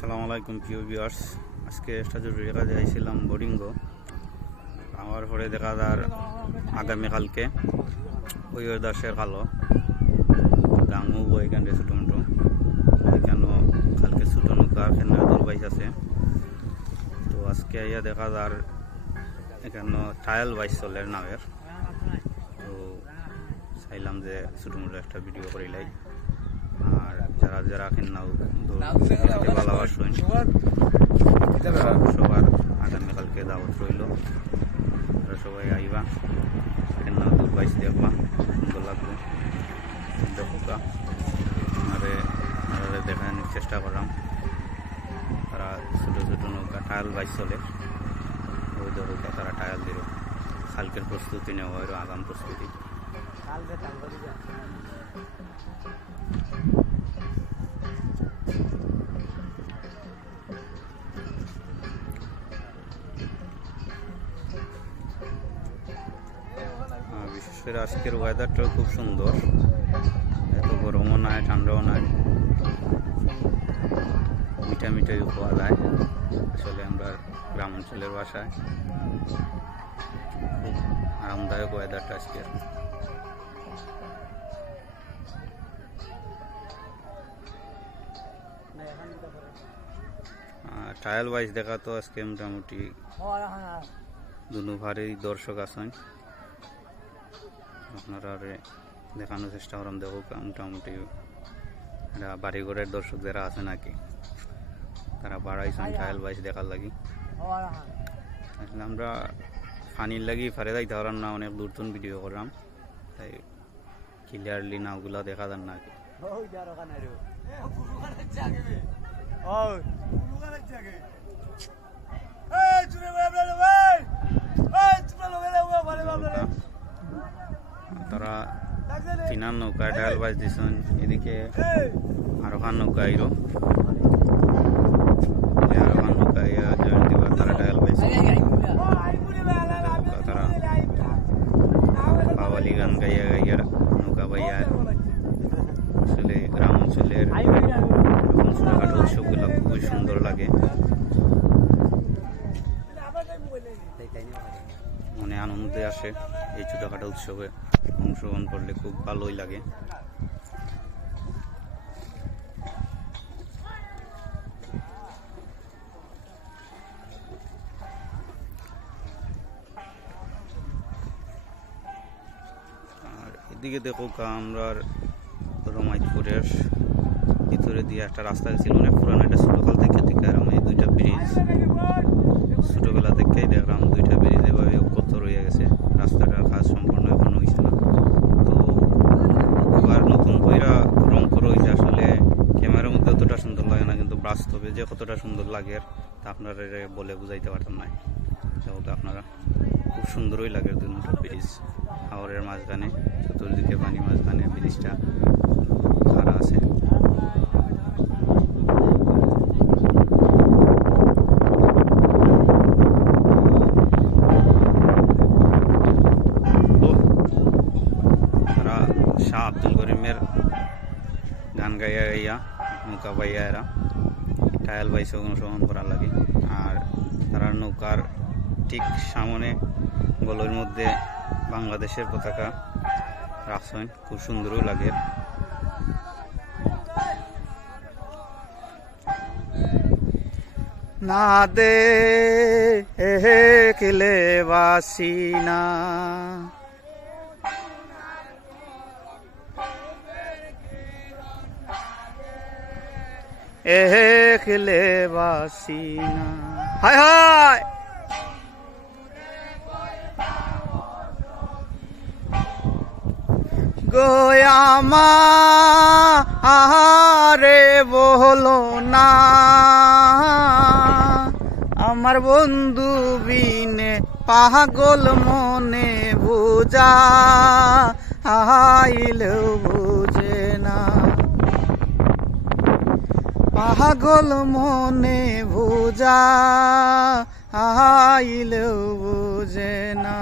আসসালামু আলাইকুম প্রিয় ভিউয়ার্স। আজকে একটা জরুরি কাজে আইছিলাম বোরিঙ্গ। আমার পরে দেখা যার আগামীকালকে ওই দাসের কালো গাঙু ওইখানে ছোটো মোটো ওইখানে কালকে ছোটো নৌকা এখানে দূরবাইস আছে। তো আজকে আইয়া দেখা যার এখানে ট্রায়াল বাইস চলের নামের। তো চাইলাম যে ছোটো মোটো একটা ভিডিও করিলাই। আর যারা যারা কিনাও ভালোবাসেন সবার আগামীকালকে দাওয়াত রইল। সবাই আইবা কিনা দূর বাইস দেখবা, সুন্দর লাগবে। দেখা দেখানোর চেষ্টা করলাম। তারা ছোটো ছোটো নৌকা টায়াল বাইস চলে, ওই দেখা তারা টায়াল দিল। কালকের প্রস্তুতি নেওয়া হয়, আগাম প্রস্তুতি। বিশেষ করে আজকের ওয়েদারটাও খুব সুন্দর, এত গরমও নাই ঠান্ডাও নাই, মিঠা মিঠাই পাওয়া যায়। আসলে আমরা গ্রাম অঞ্চলের বাসায় খুব আরামদায়ক ওয়েদারটা আজকের। ট্রায়াল ওয়াইজ দেখা তো আজকে মোটামুটি দুনো ভারী দর্শক আছেন। আপনারা দেখানোর চেষ্টা করলাম। দেখো মোটামুটি বাড়িঘরের দর্শক যারা আছে নাকি তারা বাড়াইছেন ট্রায়াল ওয়াইজ দেখার লাগি। আসলে আমরা ফানির লাগি ফারে যাইতে পারলাম না, অনেক দূরতন ভিডিও করলাম, তাই ক্লিয়ারলি নাওগুলা দেখা যান না কি। তারা তিনার নৌকায় ট্রায়াল বাইস দিছেন, এদিকে আরো খান নৌকা আইরো নৌকা জয়েন দিবার তারা ট্রায়াল বাইস। তারা বাওয়ালি গান গাইয়া গাইয়া নৌকা বাইয়া। আসলে গ্রাম অঞ্চলের ছোটখাটো উৎসবগুলো খুবই সুন্দর লাগে, মনে আনন্দে আসে। এই ছোটখাটো উৎসবে অংশগ্রহণ করলে খুব ভালোই লাগে। আর এদিকে দেখো আমরা রমাইতপুরের ভিতরে দিয়ে একটা রাস্তা ছিল, অনেক পুরানো। একটা ছোটকাল থেকে আমি দুইটা ব্রিজ ছোটবেলা থেকেই দেখলাম, দুইটা ব্রিজ এভাবে অক্ষত রয়ে গেছে। রাস্তাটার কাজ সম্পূর্ণ এখনো হয়েছে না। তো এবার নতুন কইরা রং করে হয়েছে। আসলে ক্যামেরার মধ্যে অতটা সুন্দর লাগে না, কিন্তু বাস্তবে যে কতটা সুন্দর লাগে তা আপনারা বলে বুঝাইতে পারতাম না। যেহেতু আপনারা খুব সুন্দরই লাগে দুই দুটো ব্রিজ, হাওরের মাঝখানে, চতুর্দিকে পানি, মাঝখানে ব্রিজটা খাড়া আছে। শাহ আব্দুল করিমের গান গাইয়া গাইয়া নৌকা বাইয়া এরা ট্রায়াল বাইসে অংশগ্রহণ করার লাগে। আর তারা নৌকার ঠিক সামনে গলের মধ্যে বাংলাদেশের পতাকা রাখছেন, খুব সুন্দরও লাগে। না দে খেলে বাসি না, খেলে বাসি না। হায় হায় গোয়ামা আহারে বলো না, আমার বন্ধু বিনে পাগল মনে বুঝা আইলেও বুঝে না, পাগল মনে বুঝা আইলেও বুঝে না।